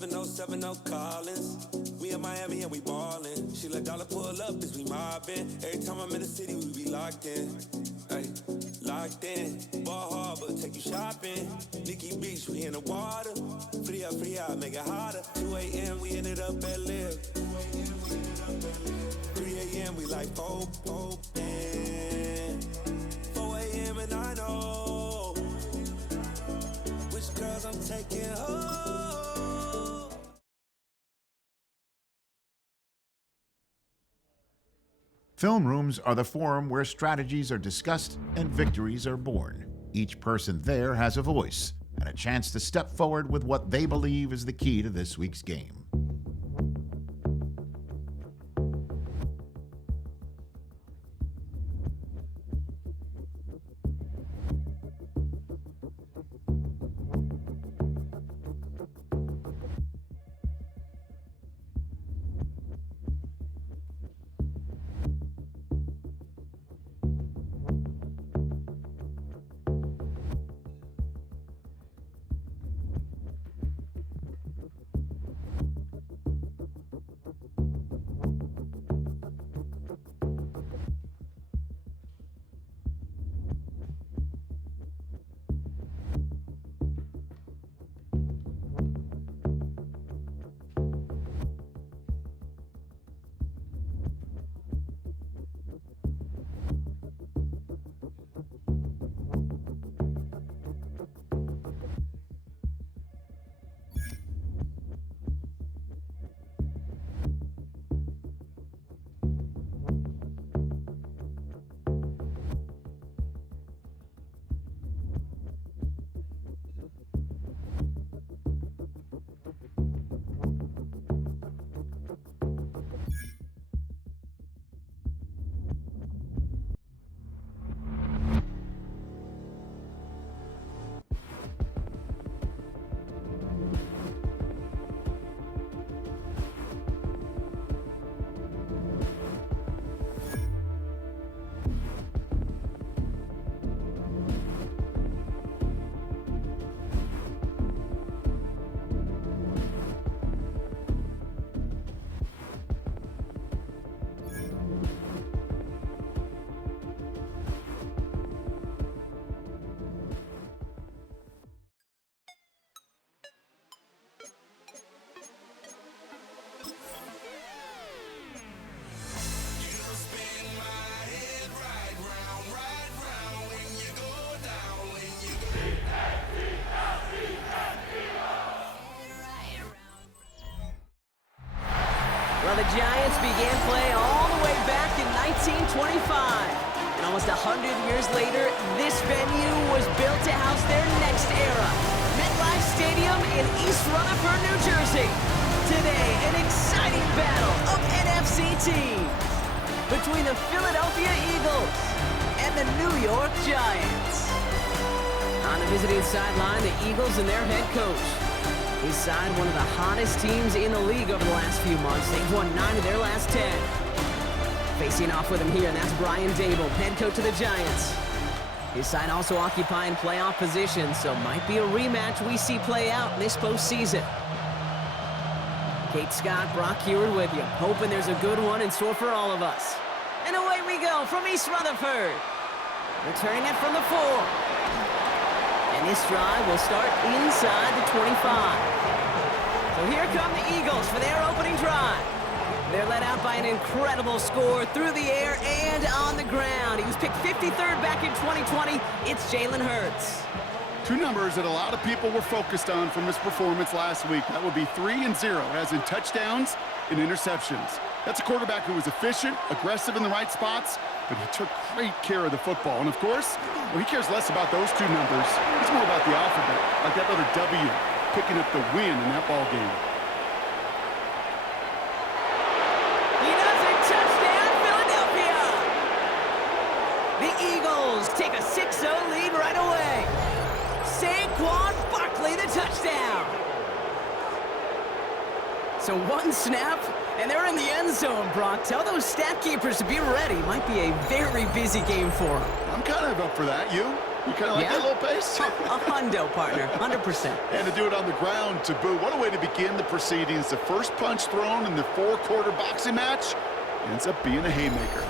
707 Collins. We in Miami and we ballin'. She let dollar pull up as we mobbin'. Every time I'm in the city, we be locked in. Ay, locked in. Ball Harbor, take you shopping. Nikki Beach, we in the water. Free up, make it hotter. 2 a.m. we ended up at Live. 3 a.m. we like Pope. 4 a.m. and I know which girls I'm taking home. Film rooms are the forum where strategies are discussed and victories are born. Each person there has a voice and a chance to step forward with what they believe is the key to this week's game. Well, the Giants began play all the way back in 1925. And almost 100 years later, this venue was built to house their next era. MetLife Stadium in East Rutherford, New Jersey. Today, an exciting battle of NFC teams between the Philadelphia Eagles and the New York Giants. On the visiting sideline, the Eagles and their head coach. His side, one of the hottest teams in the league over the last few months. They've won 9 of their last 10. Facing off with him here, and that's Brian Dable, head coach of the Giants. His side also occupying playoff position, so might be a rematch we see play out this postseason. Kate Scott, Brock Heward with you, hoping there's a good one in store for all of us. And away we go from East Rutherford. Returning it from the 4. And this drive will start inside the 25. So here come the Eagles for their opening drive. They're led out by an incredible score through the air and on the ground. He was picked 53rd back in 2020. It's Jalen Hurts. Two numbers that a lot of people were focused on from his performance last week. That would be 3 and 0, as in touchdowns and interceptions. That's a quarterback who was efficient, aggressive in the right spots, but he took great care of the football. And of course, well, he cares less about those two numbers. It's more about the alphabet, like that letter W, picking up the win in that ball game. He does it! Touchdown, Philadelphia! The Eagles take a 6-0 lead right away. Saquon Barkley, the touchdown. So one snap, and they're in the end zone, Brock. Tell those stat keepers to be ready. Might be a very busy game for them. I'm kind of up for that. You? You kind of like that little pace? A hundo, partner, 100%. And to do it on the ground to boot. What a way to begin the proceedings. The first punch thrown in the 4-quarter boxing match ends up being a haymaker.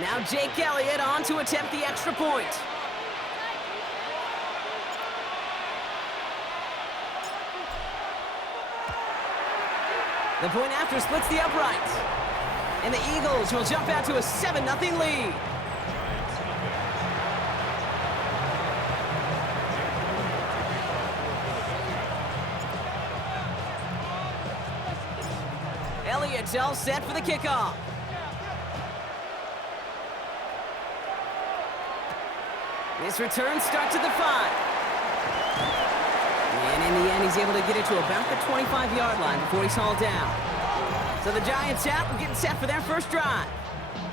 Now Jake Elliott on to attempt the extra point. The point after splits the uprights. And the Eagles will jump out to a 7-0 lead. Elliott's all set for the kickoff. This return starts at the 5. And in the end, he's able to get it to about the 25-yard line before he's hauled down. So the Giants out and getting set for their first drive.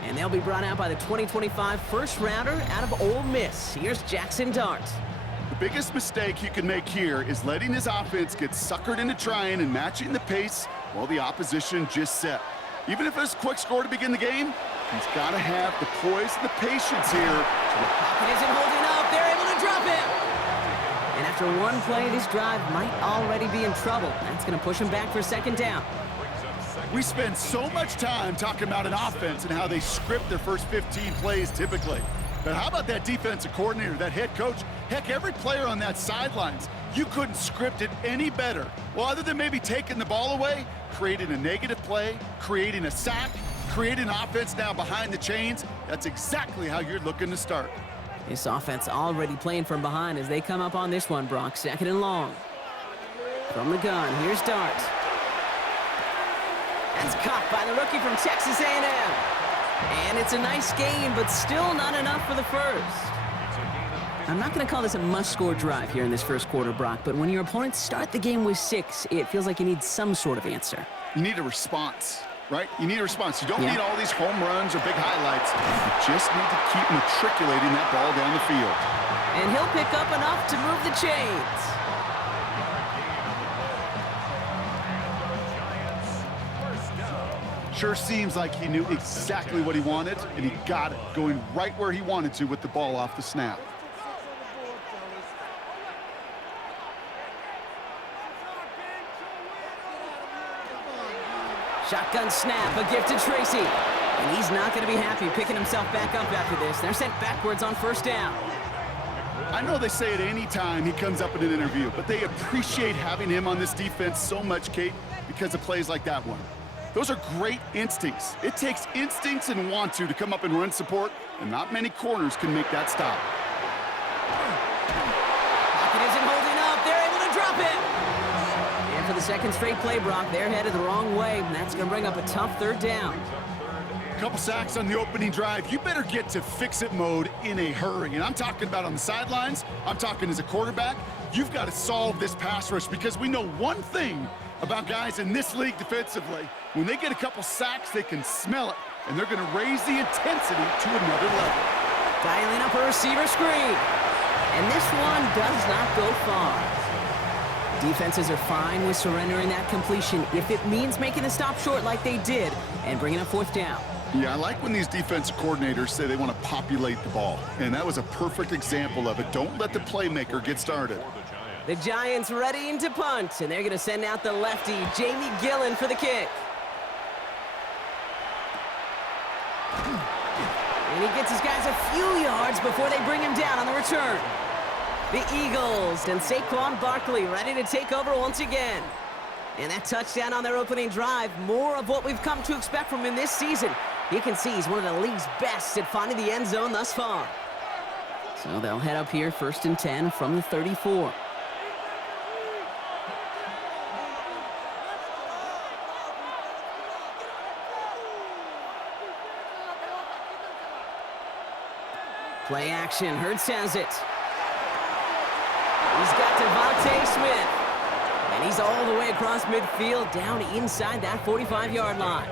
And they'll be brought out by the 2025 first-rounder out of Ole Miss. Here's Jackson Dart. The biggest mistake you can make here is letting his offense get suckered into trying and matching the pace while the opposition just set. Even if it's a quick score to begin the game, he's got to have the poise and the patience here. Pocket isn't holding up. They're able to drop him. And after one play, this drive might already be in trouble. That's going to push him back for a second down. We spend so much time talking about an offense and how they script their first 15 plays typically. But how about that defensive coordinator, that head coach? Heck, every player on that sidelines, you couldn't script it any better. Well, other than maybe taking the ball away, creating a negative play, creating a sack, creating an offense now behind the chains, that's exactly how you're looking to start. This offense already playing from behind as they come up on this one, Brock. 2nd and long. From the gun, here's Dart. That's caught by the rookie from Texas A&M. And it's a nice game, but still not enough for the first. I'm not going to call this a must-score drive here in this first quarter, Brock, but when your opponents start the game with 6, it feels like you need some sort of answer. You need a response, right? You need a response. You don't need all these home runs or big highlights. You just need to keep matriculating that ball down the field. And he'll pick up enough to move the chains. Sure seems like he knew exactly what he wanted, and he got it, going right where he wanted to with the ball off the snap. Shotgun snap, a gift to Tracy. And he's not going to be happy picking himself back up after this. They're sent backwards on first down. I know they say it any time he comes up in an interview, but they appreciate having him on this defense so much, Kate, because of plays like that one. Those are great instincts. It takes instincts and want to come up and run support, and not many corners can make that stop. Pocket isn't holding up. They're able to drop it. And for the second straight play, Brock, they're headed the wrong way, and that's going to bring up a tough 3rd down. Couple sacks on the opening drive. You better get to fix-it mode in a hurry. And I'm talking about on the sidelines. I'm talking as a quarterback. You've got to solve this pass rush because we know one thing about guys in this league defensively. When they get a couple sacks, they can smell it, and they're going to raise the intensity to another level. Dialing up a receiver screen. And this one does not go far. Defenses are fine with surrendering that completion if it means making the stop short like they did and bringing up 4th down. Yeah, I like when these defensive coordinators say they want to populate the ball, and that was a perfect example of it. Don't let the playmaker get started. The Giants ready to punt, and they're going to send out the lefty, Jamie Gillen, for the kick. And he gets his guys a few yards before they bring him down on the return. The Eagles and Saquon Barkley ready to take over once again. And that touchdown on their opening drive, more of what we've come to expect from him this season. You can see he's one of the league's best at finding the end zone thus far. So they'll head up here 1st and 10 from the 34. Play action, Hurts has it. He's got Devontae Smith. And he's all the way across midfield, down inside that 45-yard line.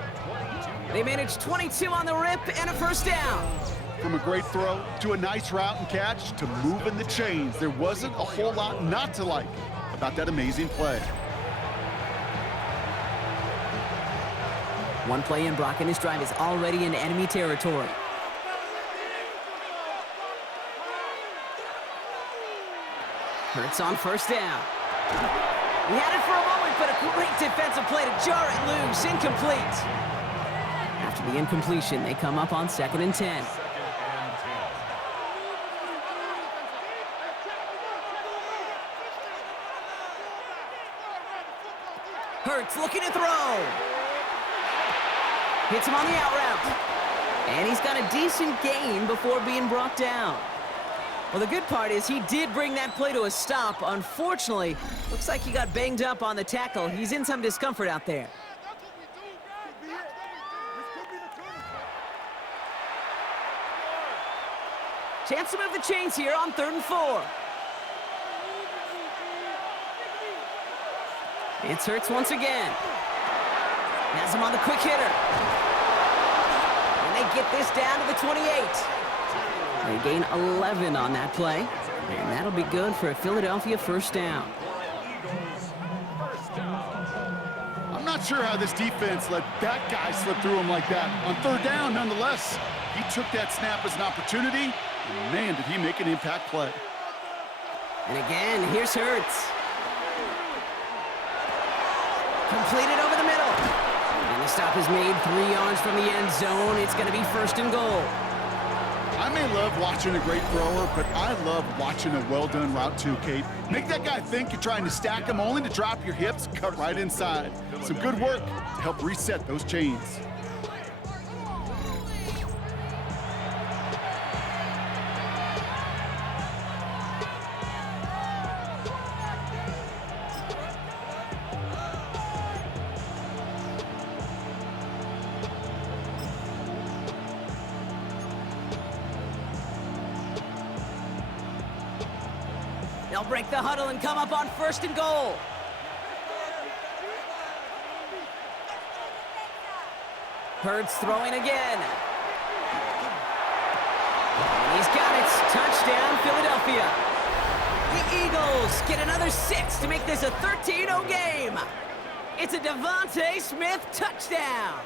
They managed 22 on the rip and a 1st down. From a great throw to a nice route and catch to moving the chains, there wasn't a whole lot not to like about that amazing play. One play in, Brock, and his drive is already in enemy territory. Hurts on first down. He had it for a moment, but a great defensive play to jar it loose. Incomplete. After the incompletion, they come up on 2nd and 10. Hurts looking to throw. Hits him on the out route. And he's got a decent gain before being brought down. Well, the good part is he did bring that play to a stop. Unfortunately, looks like he got banged up on the tackle. He's in some discomfort out there. Chance to move the chains here on 3rd and 4. It's Hurts once again. Has him on the quick hitter. And they get this down to the 28. They gain 11 on that play. And that'll be good for a Philadelphia first down. I'm not sure how this defense let that guy slip through him like that. On 3rd down, nonetheless, he took that snap as an opportunity. And man, did he make an impact play. And again, here's Hurts. Completed over the middle. And the stop is made 3 yards from the end zone. It's going to be 1st and goal. I may love watching a great thrower, but I love watching a well-done route too, Kate. Make that guy think you're trying to stack him only to drop your hips, cut right inside. Some good work to help reset those chains. They'll break the huddle and come up on 1st and goal. Hurts throwing again. And he's got it. Touchdown, Philadelphia. The Eagles get another 6 to make this a 13-0 game. It's a Devontae Smith touchdown.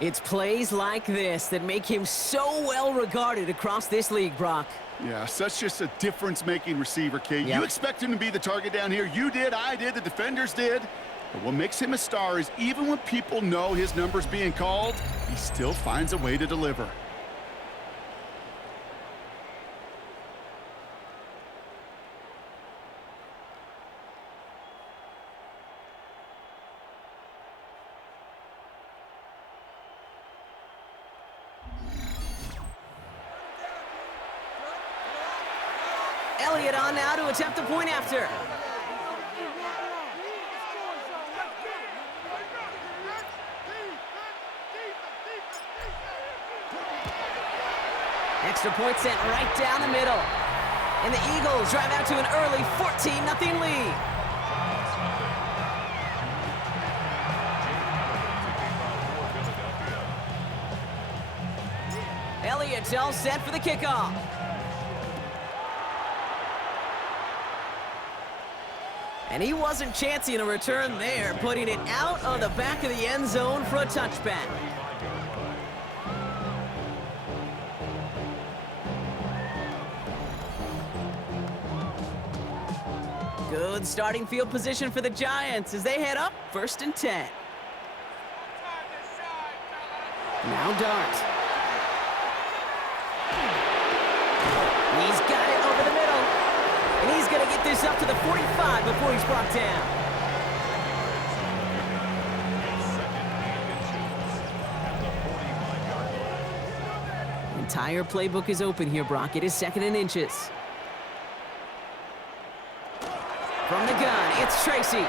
It's plays like this that make him so well regarded across this league, Brock. Yeah, such just a difference-making receiver, Kate. Yep. You expect him to be the target down here. You did, I did, the defenders did. But what makes him a star is even when people know his number's being called, he still finds a way to deliver. Elliott on now to attempt the point after. Extra point sent right down the middle. And the Eagles drive out to an early 14-0 lead. Elliott's all set for the kickoff. And he wasn't chancing a return there, putting it out of the back of the end zone for a touchback. Good starting field position for the Giants as they head up 1st and 10. Now Dart. He's got it over the middle. And he's going to get this up to the 45 before he's brought down. Entire playbook is open here, Brock. It is 2nd and inches. From the gun, it's Tracy.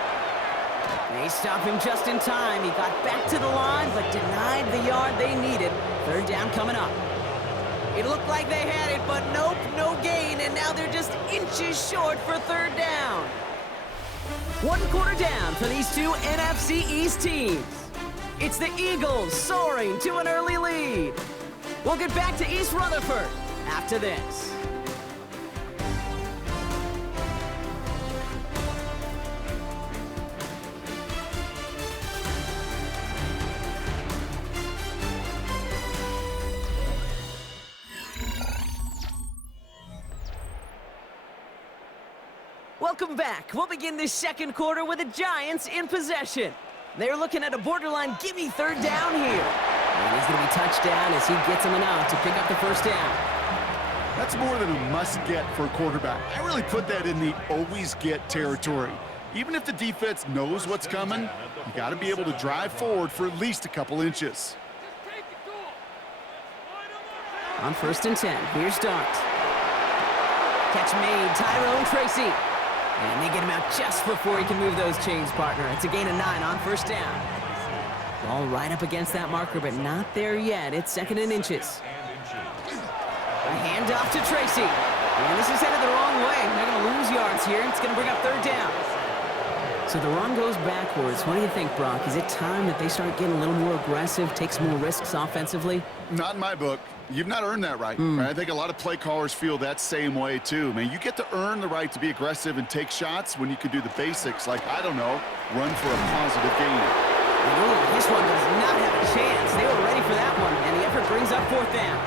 They stop him just in time. He got back to the line, but denied the yard they needed. 3rd down coming up. It looked like they had it, but nope, no gain, and now they're just inches short for 3rd down. 1 quarter down for these two NFC East teams. It's the Eagles soaring to an early lead. We'll get back to East Rutherford after this. Welcome back. We'll begin this second quarter with the Giants in possession. They're looking at a borderline gimme third down here. And he's going to be touchdown as he gets him enough to pick up the first down. That's more than a must-get for a quarterback. I really put that in the always-get territory. Even if the defense knows what's coming, you got to be able to drive forward for at least a couple inches. On 1st and 10, here's Dart. Catch made, Tyrone Tracy. And they get him out just before he can move those chains, partner. It's a gain of 9 on 1st down. Ball right up against that marker, but not there yet. It's 2nd and inches. A handoff to Tracy. And this is headed the wrong way. They're going to lose yards here. It's going to bring up 3rd down. So the run goes backwards. What do you think, Brock? Is it time that they start getting a little more aggressive, take some more risks offensively? Not in my book. You've not earned that right. I think a lot of play callers feel that same way, too. Man, you get to earn the right to be aggressive and take shots when you can do the basics, like, I don't know, run for a positive gain. Ooh, this one does not have a chance. They were ready for that one, and the effort brings up 4th down.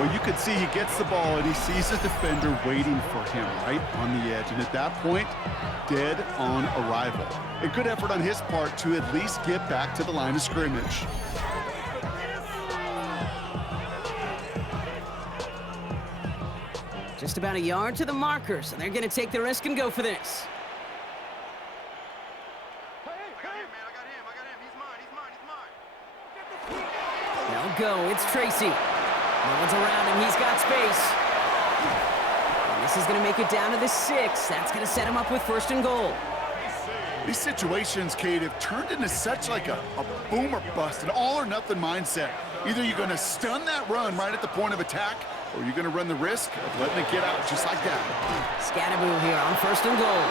Well, you can see he gets the ball, and he sees the defender waiting for him right on the edge. And at that point, dead on arrival. A good effort on his part to at least get back to the line of scrimmage. Just about a yard to the marker, so they're going to take the risk and go for this. They'll go. It's Tracy. No one's around him. He's got space. And this is going to make it down to the 6. That's going to set him up with 1st and goal. These situations, Kate, have turned into such like a boom or bust, an all-or-nothing mindset. Either you're going to stun that run right at the point of attack, or you're going to run the risk of letting it get out just like that. Scatterboo here on 1st and goal.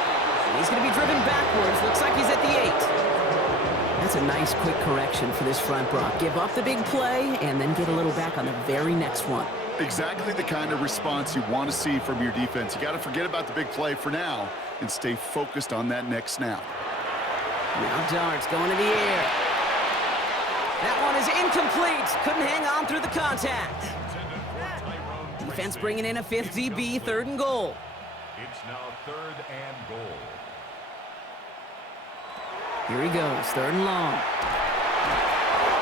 He's going to be driven backwards. Looks like he's at the 8. That's a nice quick correction for this front, Brock. Give up the big play and then get a little back on the very next one. Exactly the kind of response you want to see from your defense. You got to forget about the big play for now and stay focused on that next snap. Now Dart's going to the air. That one is incomplete. Couldn't hang on through the contact. Defense bringing in a 5th DB, 3rd and goal. It's now 3rd and goal. Here he goes, 3rd and long.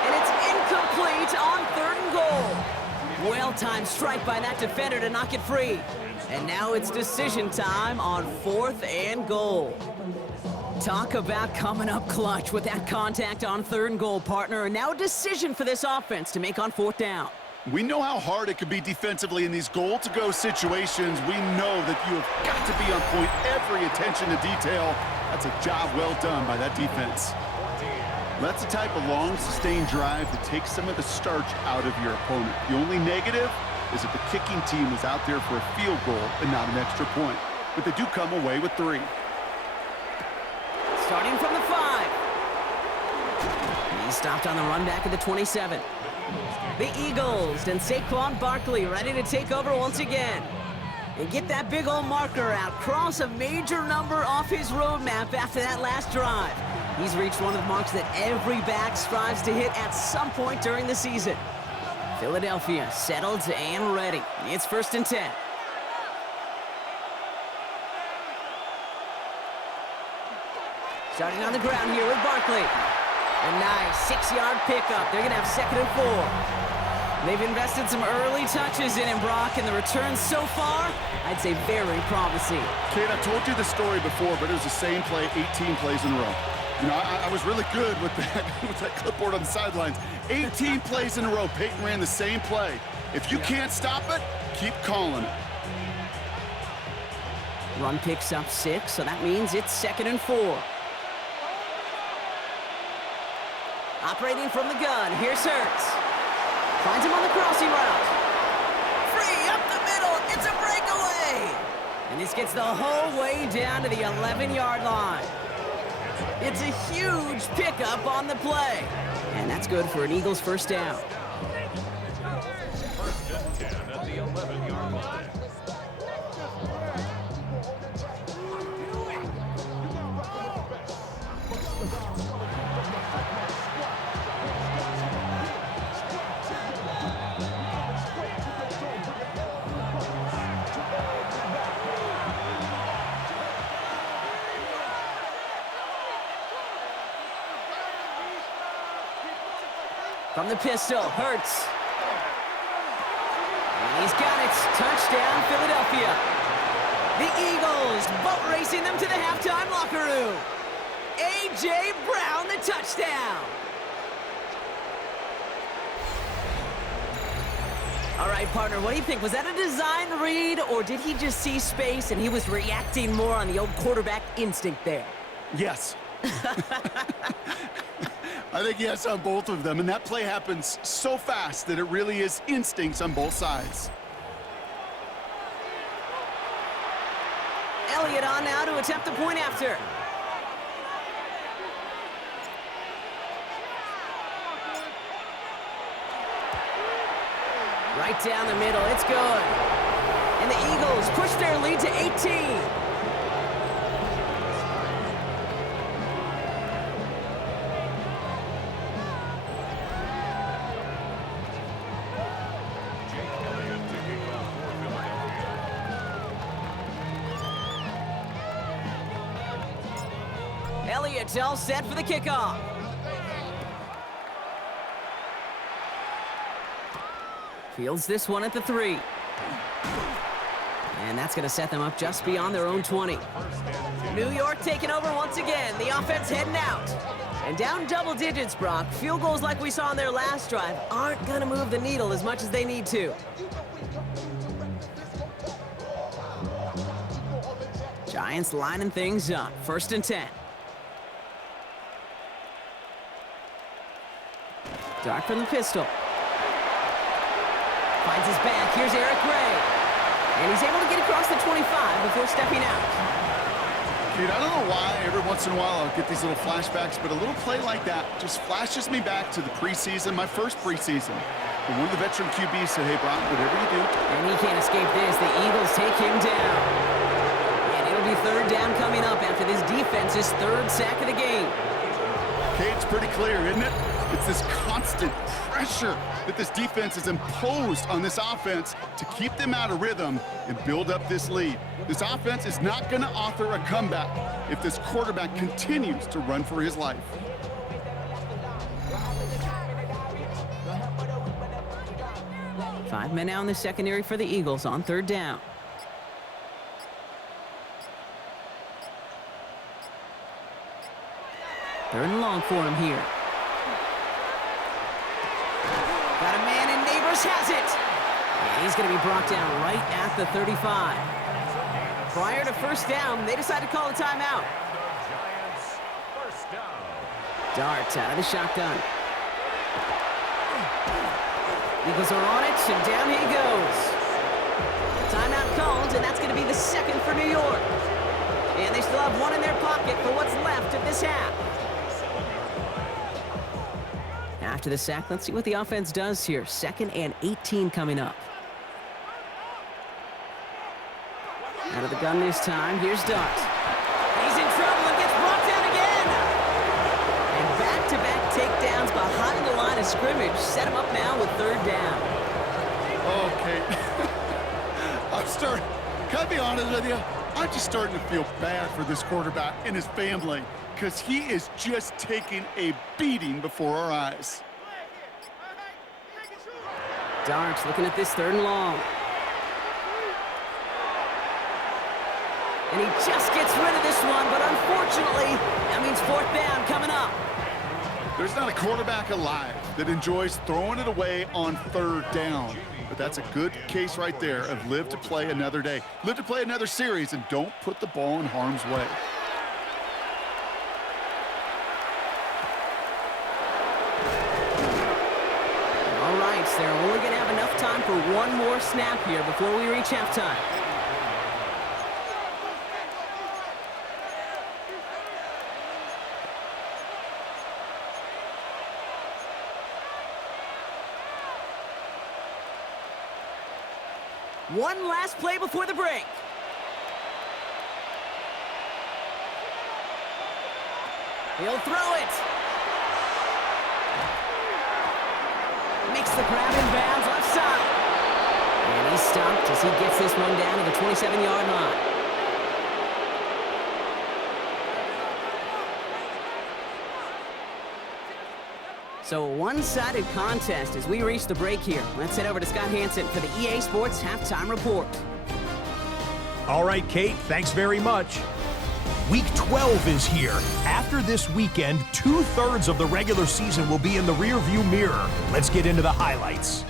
And it's incomplete on 3rd and goal. Well-timed strike by that defender to knock it free. And now it's decision time on 4th and goal. Talk about coming up clutch with that contact on 3rd and goal, partner. And now a decision for this offense to make on 4th down. We know how hard it can be defensively in these goal-to-go situations. We know that you have got to be on point, every attention to detail. That's a job well done by that defense. That's the type of long, sustained drive that takes some of the starch out of your opponent. The only negative is that the kicking team was out there for a field goal and not an extra point. But they do come away with 3. Starting from the 5. He's stopped on the run back at the 27. The Eagles and Saquon Barkley ready to take over once again. And get that big old marker out. Cross a major number off his roadmap after that last drive. He's reached one of the marks that every back strives to hit at some point during the season. Philadelphia settled and ready. It's 1st and 10. Starting on the ground here with Barkley. A nice 6-yard pickup. They're going to have 2nd and 4. They've invested some early touches in him, Brock, and the returns so far, I'd say very promising. Kate, I told you the story before, but it was the same play 18 plays in a row. You know, I was really good with that clipboard on the sidelines. 18 plays in a row, Peyton ran the same play. If you can't stop it, keep calling it. Run picks up 6, so that means it's 2nd and 4. Operating from the gun, here's Hurts. Finds him on the crossing route. Free up the middle, it's a breakaway! And this gets the whole way down to the 11-yard line. It's a huge pickup on the play. And that's good for an Eagles 1st down. 1st and 10 at the 11-yard line. From the pistol, Hurts. And he's got it. Touchdown, Philadelphia. The Eagles boat racing them to the halftime locker room. A.J. Brown, the touchdown. All right, partner, what do you think? Was that a design read, or did he just see space and he was reacting more on the old quarterback instinct there? Yes. I think yes on both of them, and that play happens so fast that it really is instincts on both sides. Elliott on now to attempt the point after. Right down the middle, it's good. And the Eagles push their lead to 18. Elliott's all set for the kickoff. Fields this one at the 3. And that's going to set them up just beyond their own 20. New York taking over once again. The offense heading out. And down double digits, Brock. Field goals like we saw on their last drive aren't going to move the needle as much as they need to. Giants lining things up. 1st and 10. Dart from the pistol. Finds his back. Here's Eric Ray. And he's able to get across the 25 before stepping out. Dude, I don't know why every once in a while I'll get these little flashbacks, but a little play like that just flashes me back to the preseason, my first preseason. And one of the veteran QBs said, hey, Brock, whatever you do. And he can't escape this. The Eagles take him down. And it'll be 3rd down coming up after this defense's 3rd sack of the game. Okay, it's pretty clear, isn't it? It's this constant pressure that this defense has imposed on this offense to keep them out of rhythm and build up this lead. This offense is not going to author a comeback if this quarterback continues to run for his life. Five men out in the secondary for the Eagles on 3rd down. Third and long for him here. Got a man, and Neighbors has it. And he's going to be brought down right at the 35. Prior to 1st down, they decide to call a timeout. Giants, 1st down. Dart out of the shotgun. Eagles are on it, and down he goes. Timeout called, and that's going to be the 2nd for New York. And they still have one in their pocket for what's left of this half. After the sack, let's see what the offense does here. 2nd and 18 coming up. Out of the gun this time, here's Dart. He's in trouble and gets brought down again. And back-to-back takedowns behind the line of scrimmage set him up now with 3rd down. Okay. Can I be honest with you? I'm just starting to feel bad for this quarterback and his family because he is just taking a beating before our eyes. Dart's looking at this 3rd and long. And he just gets rid of this one, but unfortunately, that means 4th down coming up. There's not a quarterback alive that enjoys throwing it away on 3rd down. But that's a good case right there of live to play another day. Live to play another series and don't put the ball in harm's way. All right, so they're only going to have enough time for one more snap here before we reach halftime. One last play before the break. He'll throw it. Makes the grab in bounds offside. And he's stopped as he gets this one down to the 27-yard line. So a one-sided contest as we reach the break here. Let's head over to Scott Hansen for the EA Sports Halftime Report. All right, Kate, thanks very much. Week 12 is here. After this weekend, 2/3 of the regular season will be in the rearview mirror. Let's get into the highlights.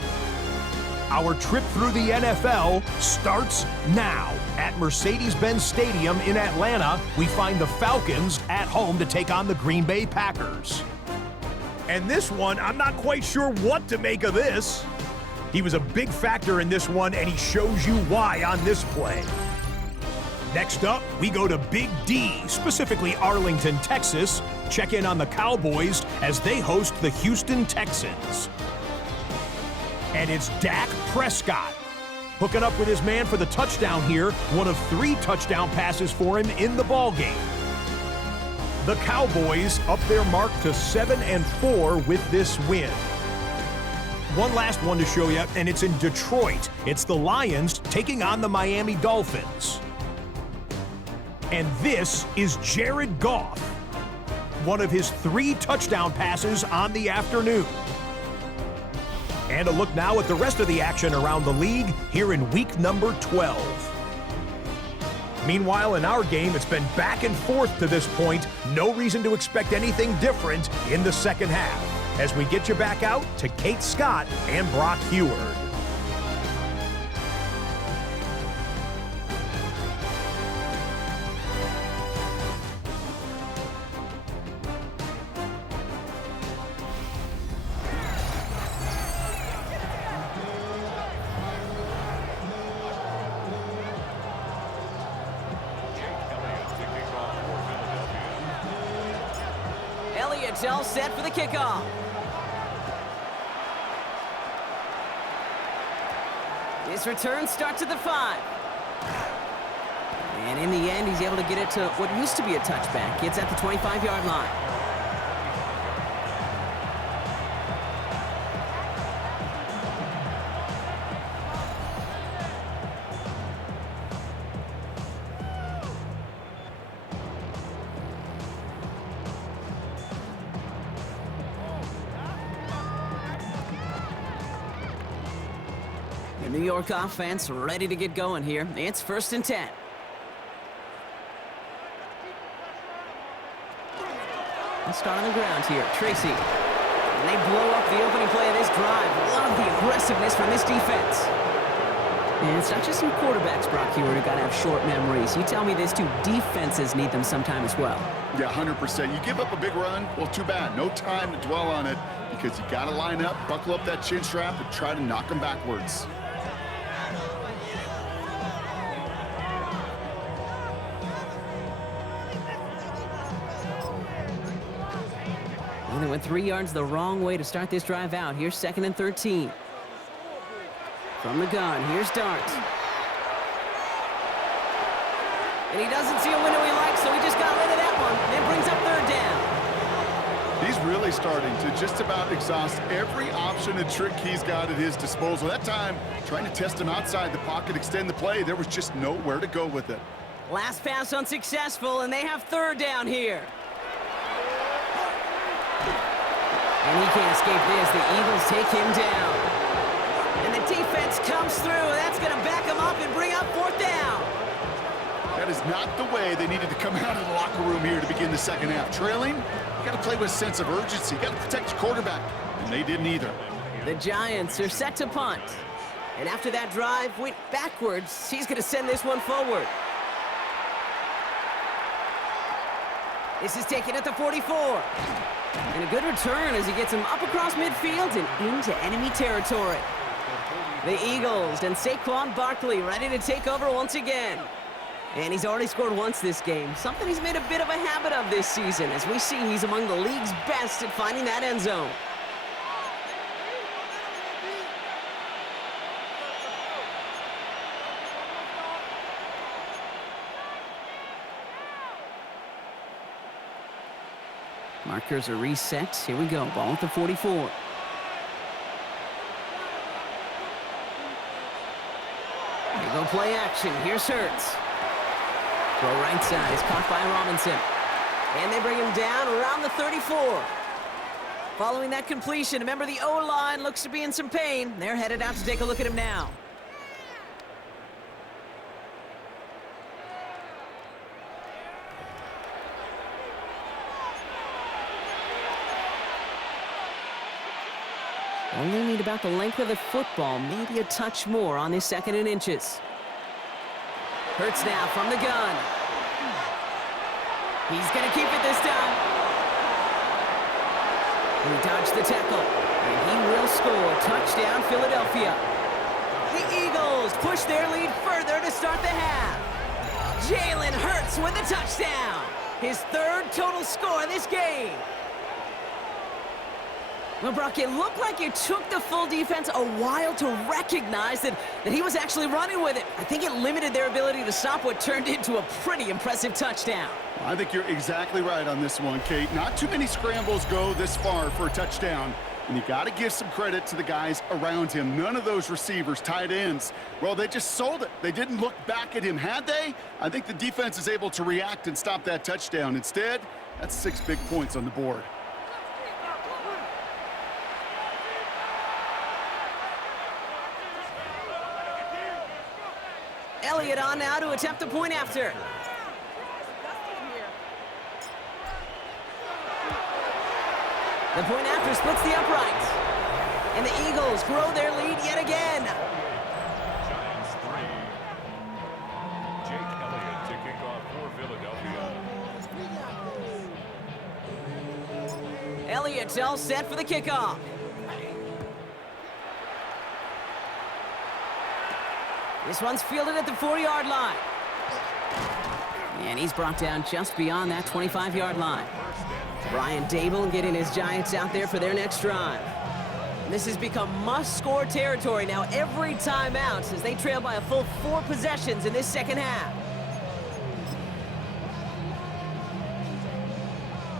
Our trip through the NFL starts now. At Mercedes-Benz Stadium in Atlanta, we find the Falcons at home to take on the Green Bay Packers. And this one, I'm not quite sure what to make of this. He was a big factor in this one, and he shows you why on this play. Next up, we go to Big D, specifically Arlington, Texas. Check in on the Cowboys as they host the Houston Texans. And it's Dak Prescott hooking up with his man for the touchdown here, one of 3 touchdown passes for him in the ballgame. The Cowboys up their mark to 7-4 with this win. One last one to show you, and it's in Detroit. It's the Lions taking on the Miami Dolphins. And this is Jared Goff, one of his 3 touchdown passes on the afternoon. And a look now at the rest of the action around the league here in week number 12. Meanwhile, in our game, it's been back and forth to this point. No reason to expect anything different in the second half, as we get you back out to Kate Scott and Brock Heward. Elliott's all set for the kickoff. This return starts at the 5. And in the end, he's able to get it to what used to be a touchback. It's at the 25-yard line. The New York offense ready to get going here. It's 1st and 10. Let's start on the ground here. Tracy. And they blow up the opening play of this drive. Love the aggressiveness from this defense. And it's not just some quarterbacks, Brock Heward, who got to have short memories. You tell me these 2 defenses need them sometime as well. Yeah, 100%. You give up a big run, well, too bad. No time to dwell on it because you got to line up, buckle up that chin strap, and try to knock them backwards. And they went 3 yards the wrong way to start this drive out. Here's 2nd and 13. From the gun, here's Dart. And he doesn't see a window he likes, so he just got rid of that one. Then brings up 3rd down. He's really starting to just about exhaust every option and trick he's got at his disposal. That time, trying to test him outside the pocket, extend the play, there was just nowhere to go with it. Last pass unsuccessful, and they have 3rd down here. And he can't escape this. The Eagles take him down. And the defense comes through. That's going to back him up and bring up 4th down. That is not the way they needed to come out of the locker room here to begin the second half. Trailing, you got to play with a sense of urgency. You got to protect your quarterback. And they didn't either. The Giants are set to punt. And after that drive went backwards, he's going to send this one forward. This is taken at the 44. And a good return as he gets him up across midfield and into enemy territory. The Eagles and Saquon Barkley ready to take over once again. And he's already scored once this game, something he's made a bit of a habit of this season. As we see, he's among the league's best at finding that end zone. Markers are reset. Here we go. Ball at the 44. They go play action. Here's Hurts. Throw right side is caught by Robinson. And they bring him down around the 34. Following that completion, remember the O-line looks to be in some pain. They're headed out to take a look at him now. Only need about the length of the football, maybe a touch more on this 2nd and inches. Hurts now from the gun. He's going to keep it this time. He dodged the tackle, and he will score. Touchdown, Philadelphia. The Eagles push their lead further to start the half. Jalen Hurts with a touchdown. His 3rd total score this game. Well, Brock, it looked like it took the full defense a while to recognize that he was actually running with it. I think it limited their ability to stop what turned into a pretty impressive touchdown. I think you're exactly right on this one, Kate. Not too many scrambles go this far for a touchdown, and you got to give some credit to the guys around him. None of those receivers, tight ends, well, they just sold it. They didn't look back at him. Had they? I think the defense is able to react and stop that touchdown. Instead, that's 6 big points on the board. Elliott on now to attempt the point after. The point after splits the uprights. And the Eagles grow their lead yet again. Giants 3. Jake Elliott to kick off for Philadelphia. Elliott's all set for the kickoff. This one's fielded at the 4-yard line. And he's brought down just beyond that 25-yard line. Brian Dable getting his Giants out there for their next drive. This has become must-score territory now every time out as they trail by a full 4 possessions in this 2nd half.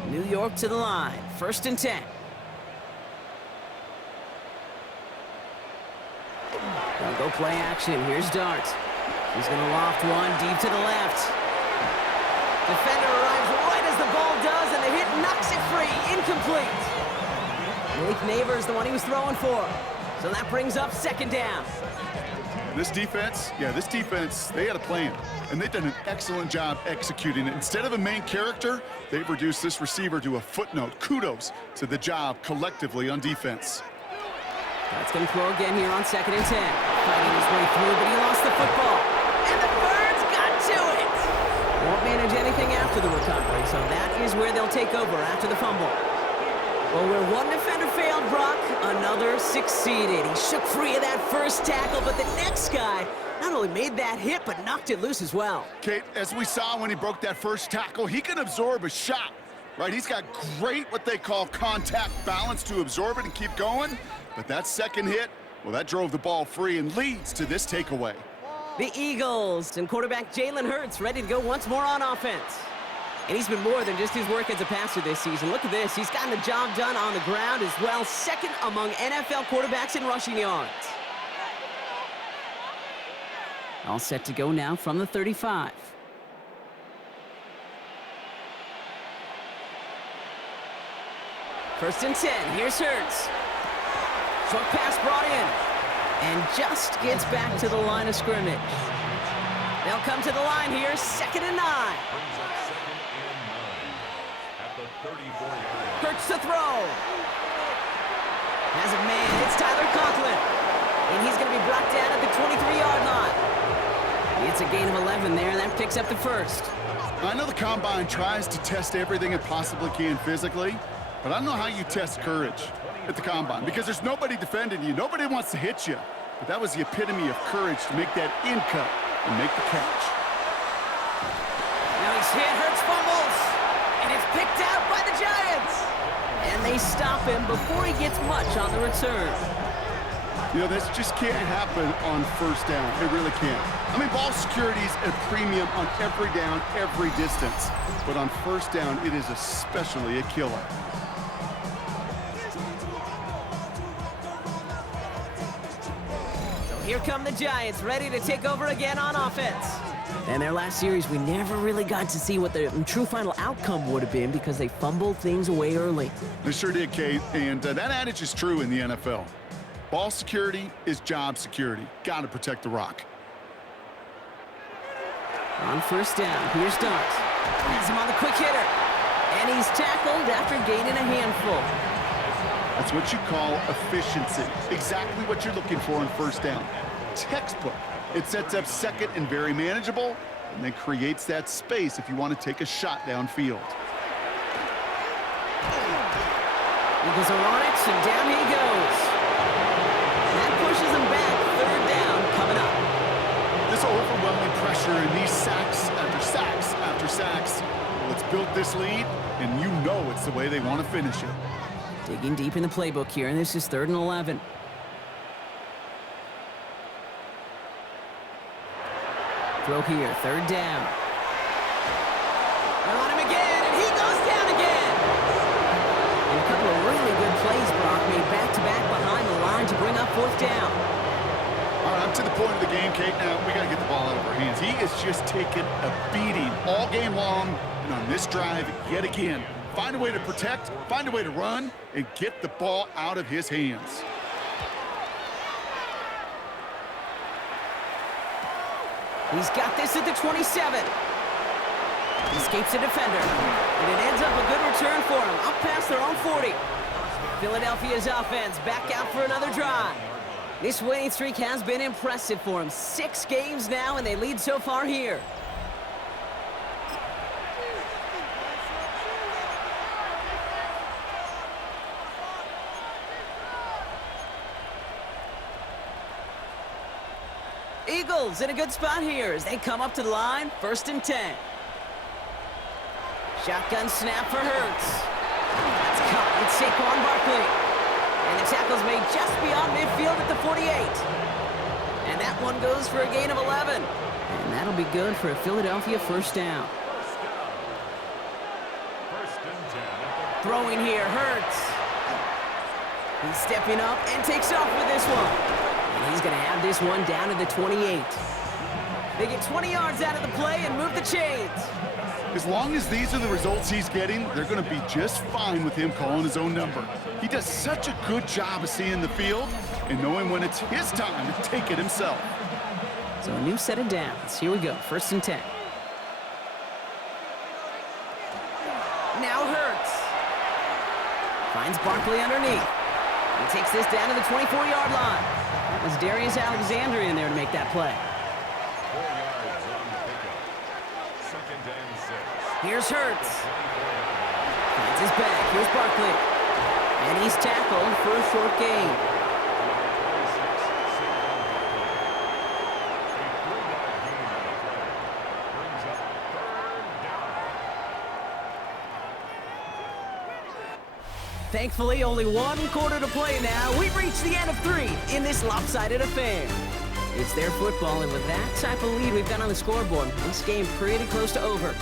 New York to the line, 1st and 10. They'll go play action. Here's Dart. He's going to loft one deep to the left. Defender arrives right as the ball does, and the hit knocks it free. Incomplete. Malik Neighbors, the one he was throwing for. So that brings up 2nd down. This defense, they had a plan, and they've done an excellent job executing it. Instead of a main character, they've reduced this receiver to a footnote. Kudos to the job collectively on defense. That's going to throw again here on 2nd and 10. Fighting his way through, but he lost the football. And the Birds got to it. Won't manage anything after the recovery, so that is where they'll take over after the fumble. Well, where one defender failed, Brock, another succeeded. He shook free of that first tackle, but the next guy not only made that hit, but knocked it loose as well. Kate, as we saw when he broke that first tackle, he can absorb a shot, right? He's got great, what they call contact balance to absorb it and keep going. But that second hit, well, that drove the ball free and leads to this takeaway. The Eagles and quarterback Jalen Hurts ready to go once more on offense. And he's been more than just his work as a passer this season. Look at this. He's gotten the job done on the ground as well. 2nd among NFL quarterbacks in rushing yards. All set to go now from the 35. First and 10. Here's Hurts. Short pass brought in. And just gets back to the line of scrimmage. They'll come to the line here. 2nd and 9. Hurts to throw. Has a man. It's Tyler Conklin. And he's going to be brought down at the 23-yard line. It's a gain of 11 there. That picks up the 1st. I know the Combine tries to test everything it possibly can physically, but I don't know how you test courage at the Combine because there's nobody defending you. Nobody wants to hit you. But that was the epitome of courage to make that in cut and make the catch. Now he's hit. Hurts fumbles. And it's picked out by the Giants. And they stop him before he gets much on the return. You know, this just can't happen on 1st down. It really can't. I mean, ball security is a premium on every down, every distance. But on 1st down, it is especially a killer. So here come the Giants, ready to take over again on offense. And their last series, we never really got to see what the true final outcome would have been because they fumbled things away early. They sure did, Kate, and that adage is true in the NFL. Ball security is job security. Got to protect the rock. On first down, here's Dart. Has him on the quick hitter. And he's tackled after gaining a handful. That's what you call efficiency. Exactly what you're looking for on first down. Textbook. It sets up second and very manageable, and then creates that space if you want to take a shot downfield. Eagles are on it, and down he goes. And that pushes him back. Third down coming up. This overwhelming pressure and these sacks after sacks after sacks. Well, it's built this lead, and you know it's the way they want to finish it. Digging deep in the playbook here, and this is 3rd and 11. Throw here, 3rd down. They're on him again, and he goes down again. And a couple of really good plays, Brock, made back-to-back behind the line to bring up 4th down. All right, I'm to the point of the game, Kate. Now, we got to get the ball out of our hands. He is just taking a beating all game long, and on this drive, yet again. Find a way to protect, find a way to run, and get the ball out of his hands. He's got this at the 27. Escapes a defender. And it ends up a good return for him. Up past their own 40. Philadelphia's offense back out for another drive. This winning streak has been impressive for him. 6 games now, and they lead so far here. Eagles in a good spot here as they come up to the line, 1st and 10. Shotgun snap for Hurts. That's caught with Saquon Barkley. And the tackle's made just beyond midfield at the 48. And that one goes for a gain of 11. And that'll be good for a Philadelphia 1st down. Throwing here, Hurts. He's stepping up and takes off with this one. And he's going to have this one down to the 28. They get 20 yards out of the play and move the chains. As long as these are the results he's getting, they're going to be just fine with him calling his own number. He does such a good job of seeing the field and knowing when it's his time to take it himself. So a new set of downs. Here we go, 1st and 10. Now Hurts. Finds Barkley underneath. He takes this down to the 24-yard line. That was Darius Alexander in there to make that play. 4 yards on the pickup. 2nd and 6. Here's Hurts. Finds his back. Here's Barkley. And he's tackled for a short gain. Thankfully, only 1 quarter to play now. We've reached the end of 3 in this lopsided affair. It's their football, and with that type of lead we've got on the scoreboard, this game pretty close to over.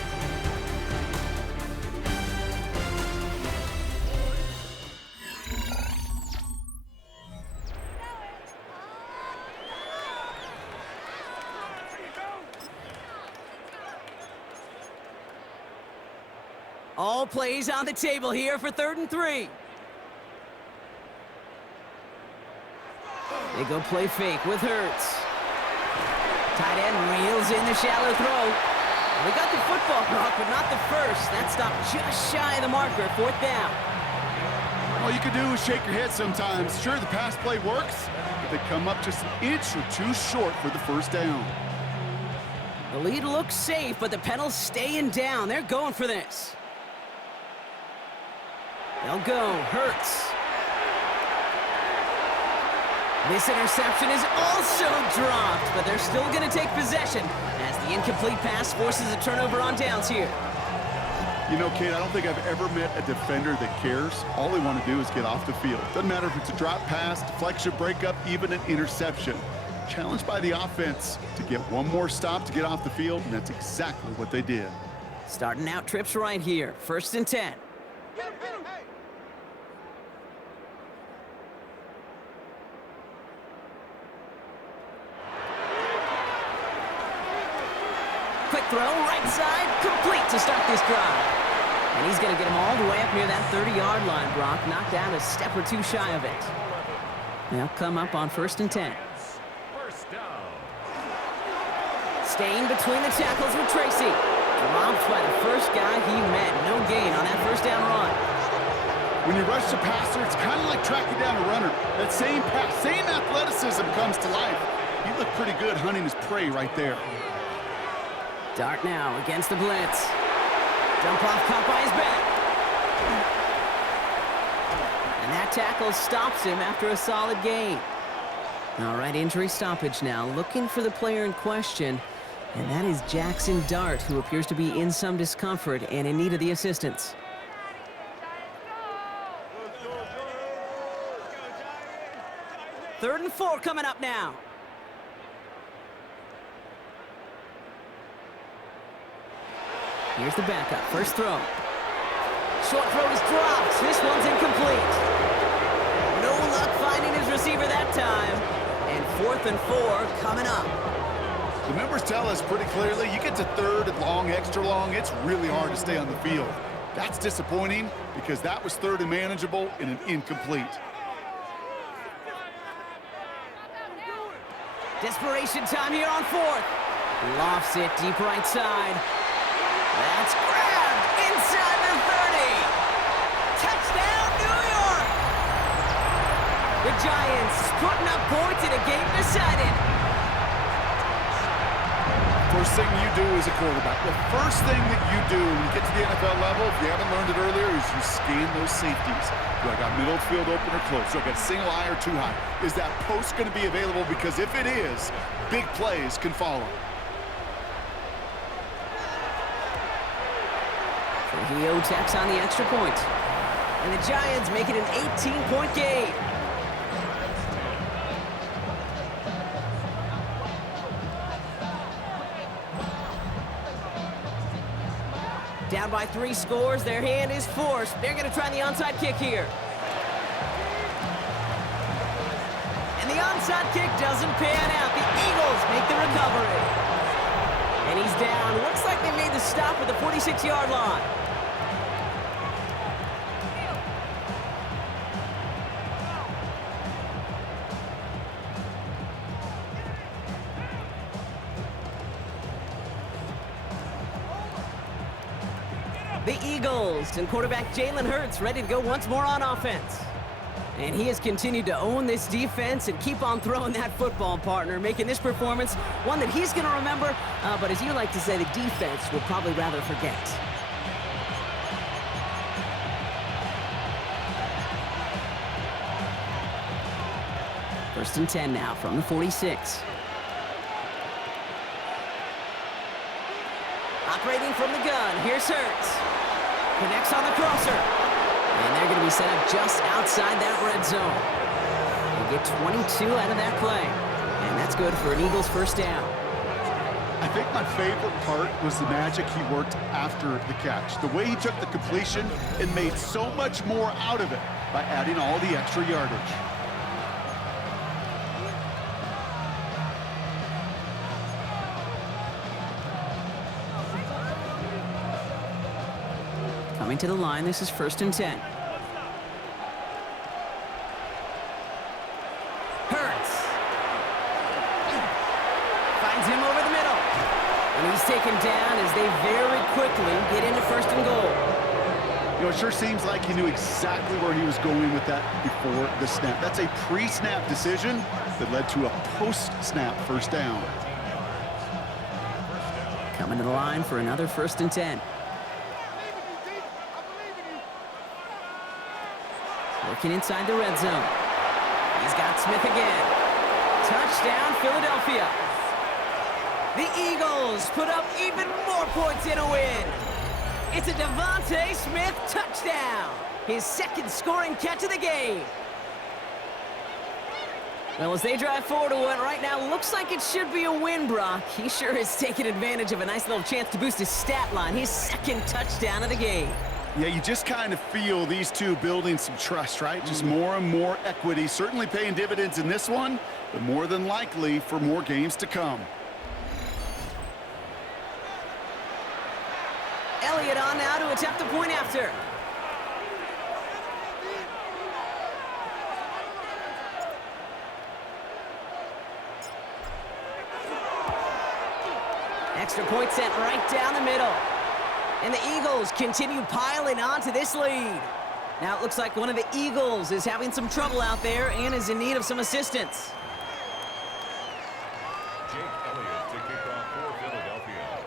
All plays on the table here for 3rd and 3. They go play fake with Hurts. Tight end reels in the shallow throw. They got the football, Brock, but not the first. That stopped just shy of the marker, 4th down. All you can do is shake your head sometimes. Sure, the pass play works, but they come up just an inch or 2 short for the 1st down. The lead looks safe, but the pedal's staying down. They're going for this. They'll go. Hurts. This interception is also dropped, but they're still going to take possession as the incomplete pass forces a turnover on downs here. You know, Kate, I don't think I've ever met a defender that cares. All they want to do is get off the field. Doesn't matter if it's a drop pass, deflection, breakup, even an interception. Challenged by the offense to get one more stop to get off the field, and that's exactly what they did. Starting out trips right here. 1st and 10. Quick throw, right side, complete to start this drive. And he's going to get him all the way up near that 30-yard line, Brock. Knocked down a step or two shy of it. They'll come up on 1st and 10. First down. Staying between the tackles with Tracy. Dropped by the first guy he met. No gain on that first down run. When you rush the passer, it's kind of like tracking down a runner. That same pass, same athleticism comes to life. He looked pretty good hunting his prey right there. Dart now against the blitz. Dump off caught by his back. And that tackle stops him after a solid gain. All right, injury stoppage now. Looking for the player in question. And that is Jackson Dart, who appears to be in some discomfort and in need of the assistance. Third and 4 coming up now. Here's the backup. First throw. Short throw is dropped. This one's incomplete. No luck finding his receiver that time. And 4th and 4 coming up. The numbers tell us pretty clearly, you get to 3rd and long, extra long, it's really hard to stay on the field. That's disappointing because that was 3rd and manageable in an incomplete. Desperation time here on 4th. Lofts it deep right side. That's grabbed inside the 30. Touchdown, New York! The Giants putting up points in a game decided. First thing you do as a quarterback, the first thing that you do when you get to the NFL level, if you haven't learned it earlier, is you scan those safeties. Do I got middle field open or close? Do I got single high or too high? Is that post going to be available? Because if it is, big plays can follow. He tacks on the extra point. And the Giants make it an 18-point game. Down by 3 scores, their hand is forced. They're going to try the onside kick here. And the onside kick doesn't pan out. The Eagles make the recovery. And he's down. Looks like they made the stop at the 46-yard line. The Eagles and quarterback Jalen Hurts ready to go once more on offense. And he has continued to own this defense and keep on throwing that football, partner, making this performance one that he's going to remember, but as you like to say, the defense would probably rather forget. First and 10 now from the 46. Operating from the gun, here's Hurts. Connects on the crosser. And they're going to be set up just outside that red zone. They get 22 out of that play. And that's good for an Eagles first down. I think my favorite part was the magic he worked after the catch. The way he took the completion and made so much more out of it by adding all the extra yardage. Coming to the line, this is first and 10. Hurts. Finds him over the middle. And he's taken down as they very quickly get into first and goal. You know, it sure seems like he knew exactly where he was going with that before the snap. That's a pre-snap decision that led to a post-snap first down. Coming to the line for another first and 10. Working inside the red zone. He's got Smith again. Touchdown, Philadelphia. The Eagles put up even more points in a win. It's a Devontae Smith touchdown. His second scoring catch of the game. Well, as they drive forward to what right now looks like it should be a win, Brock, he sure has taken advantage of a nice little chance to boost his stat line. His second touchdown of the game. Yeah, you just kind of feel these two building some trust, right? Just more and more equity. Certainly paying dividends in this one, but more than likely for more games to come. Elliott on now to attempt the point after. Extra point sent right down the middle. And the Eagles continue piling on to this lead. Now it looks like one of the Eagles is having some trouble out there and is in need of some assistance. Jake Elliott to kick off for Philadelphia.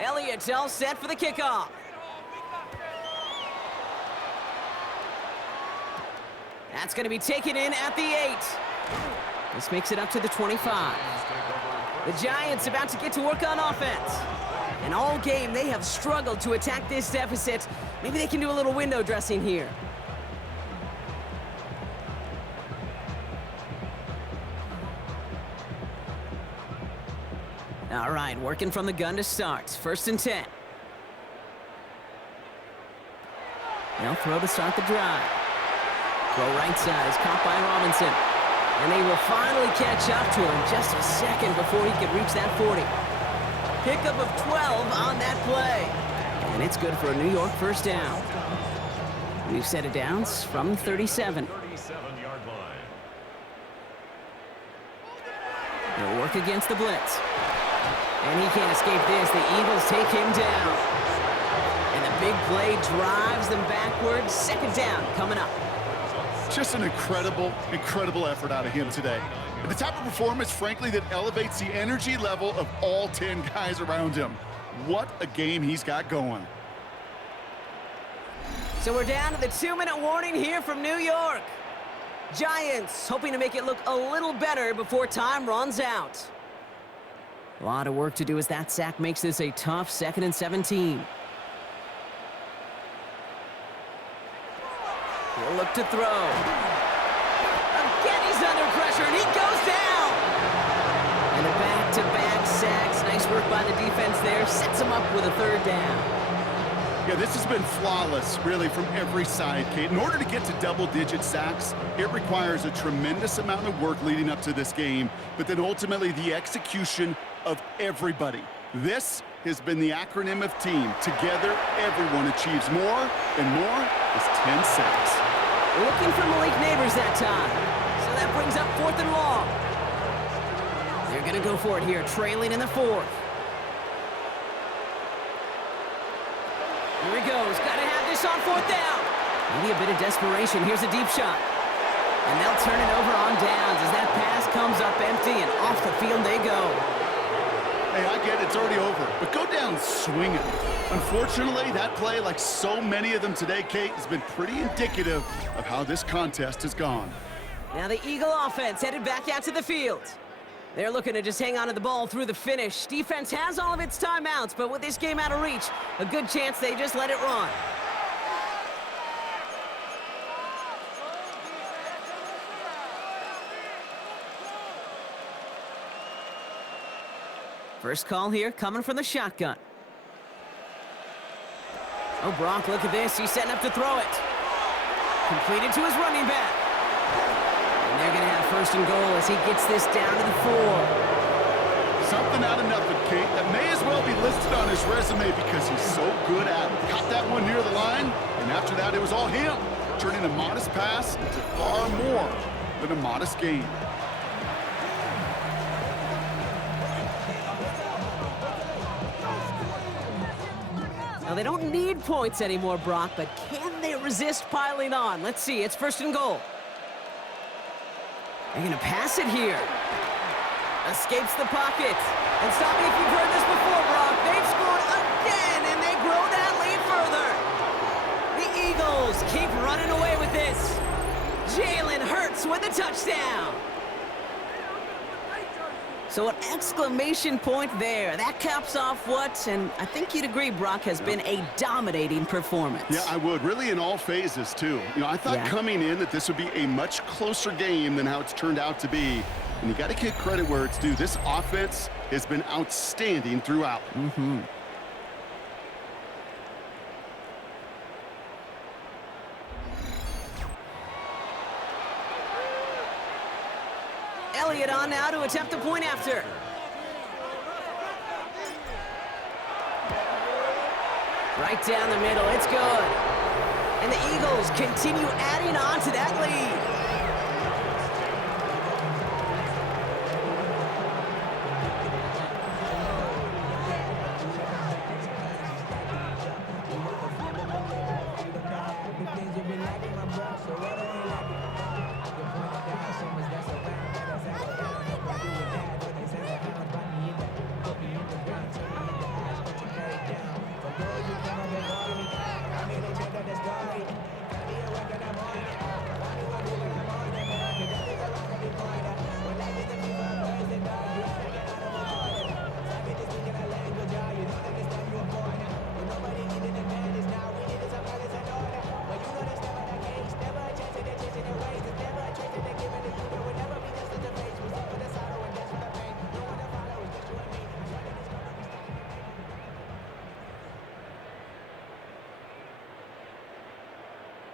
Elliott's all set for the kickoff. That's going to be taken in at the 8. This makes it up to the 25. The Giants about to get to work on offense. And all game, they have struggled to attack this deficit. Maybe they can do a little window dressing here. All right, working from the gun to start. 1st and 10. They'll throw to start the drive. Throw right side is caught by Robinson. And they will finally catch up to him just a second before he can reach that 40. Pickup of 12 on that play. And it's good for a New York first down. We've set it down from 37. 37-yard line. They'll work against the blitz. And he can't escape this. The Eagles take him down. And the big play drives them backwards. 2nd down coming up. Just an incredible effort out of him today. And the type of performance, frankly, that elevates the energy level of all 10 guys around him. What a game he's got going. So we're down to the 2-minute warning here from New York. Giants hoping to make it look a little better before time runs out. A lot of work to do as that sack makes this a tough 2nd and 17. He'll look to throw. Again, he's under pressure, and he goes down. And a back-to-back sacks. Nice work by the defense there. Sets him up with a 3rd down. Yeah, this has been flawless, really, from every side, Kate. In order to get to double-digit sacks, it requires a tremendous amount of work leading up to this game, but then ultimately the execution of everybody. This has been the acronym of team. Together, everyone achieves more, and more is 10 sacks. Looking for Malik Neighbors that time. So that brings up 4th and long. They're going to go for it here, trailing in the 4th. Here he goes. Got to have this on 4th down. Maybe a bit of desperation. Here's a deep shot. And they'll turn it over on downs as that pass comes up empty, and off the field they go. Hey, I get it, it's already over, but go down swinging. Unfortunately, that play, like so many of them today, Kate, has been pretty indicative of how this contest has gone. Now the Eagle offense headed back out to the field. They're looking to just hang on to the ball through the finish. Defense has all of its timeouts, but with this game out of reach, a good chance they just let it run. First call here coming from the shotgun. Oh, Brock, look at this. He's setting up to throw it. Completed to his running back. And they're going to have 1st and goal as he gets this down to the 4. Something out of nothing, Kate, that may as well be listed on his resume because he's so good at it. Caught that one near the line, and after that, it was all him, turning a modest pass into far more than a modest gain. Now, they don't need points anymore, Brock, but can they resist piling on? Let's see. It's 1st and goal. They're going to pass it here. Escapes the pocket. And stop me if you've heard this before, Brock. They've scored again, and they grow that lead further. The Eagles keep running away with this. Jalen Hurts with a touchdown. So an exclamation point there. That caps off what, and I think you'd agree, Brock, has been a dominating performance. Yeah, I would. Really in all phases, too. You know, I thought coming in that this would be a much closer game than how it's turned out to be. And you got to give credit where it's due. This offense has been outstanding throughout. Mm-hmm. Elliott on now to attempt the point after. Right down the middle, it's good. And the Eagles continue adding on to that lead.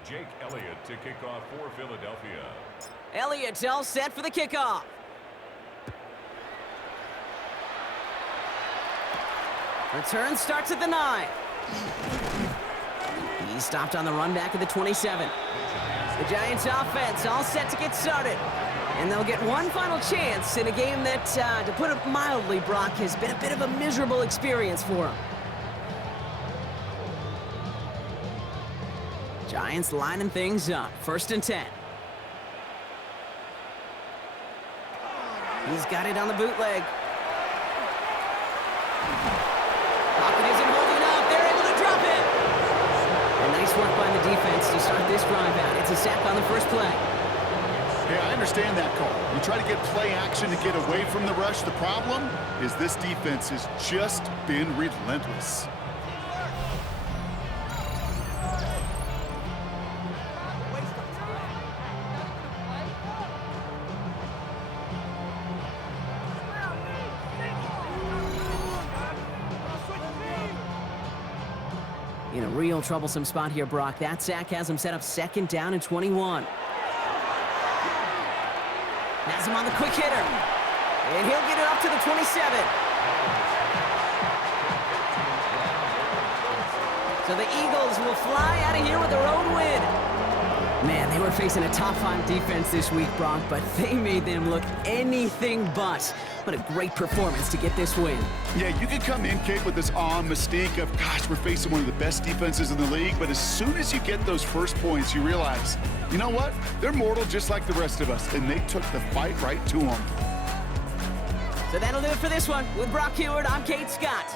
Jake Elliott to kick off for Philadelphia. Elliott's all set for the kickoff. Return starts at the 9. He's stopped on the run back at the 27. The Giants offense all set to get started. And they'll get one final chance in a game that, to put it mildly, Brock, has been a bit of a miserable experience for them. Giants lining things up. 1st and 10. He's got it on the bootleg. Pocket isn't holding up. They're able to drop it. And nice work by the defense to start this drive out. It's a sack on the first play. Yeah, I understand that call. You try to get play action to get away from the rush. The problem is this defense has just been relentless. In a real troublesome spot here, Brock. That sack has him set up 2nd down and 21. Has him on the quick hitter. And he'll get it up to the 27. So the Eagles will fly out of here with their own win. Man, they were facing a top-5 defense this week, Brock, but they made them look anything but. What a great performance to get this win. Yeah, you can come in, Kate, with this awe and mystique of, gosh, we're facing one of the best defenses in the league, but as soon as you get those first points, you realize, you know what? They're mortal just like the rest of us, and they took the fight right to them. So that'll do it for this one. With Brock Heward, I'm Kate Scott.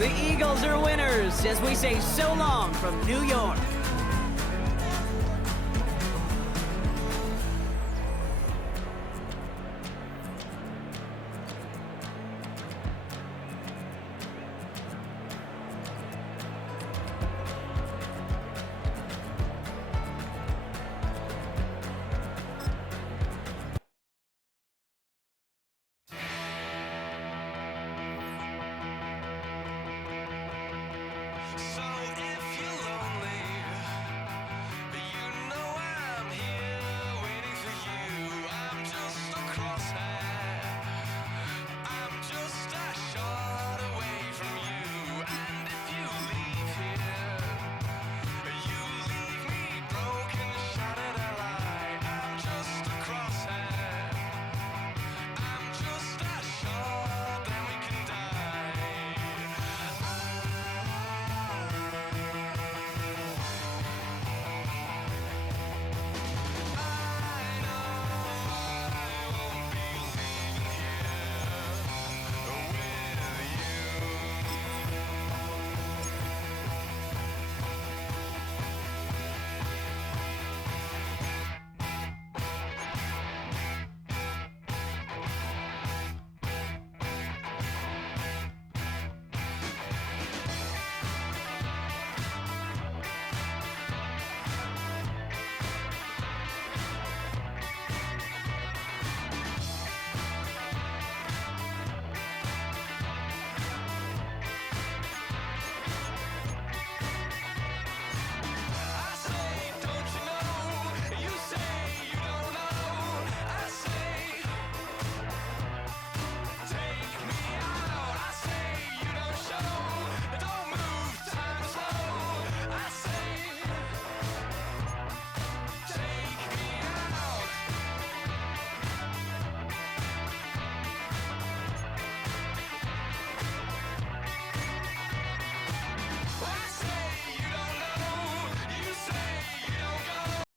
The Eagles are winners as we say so long from New York.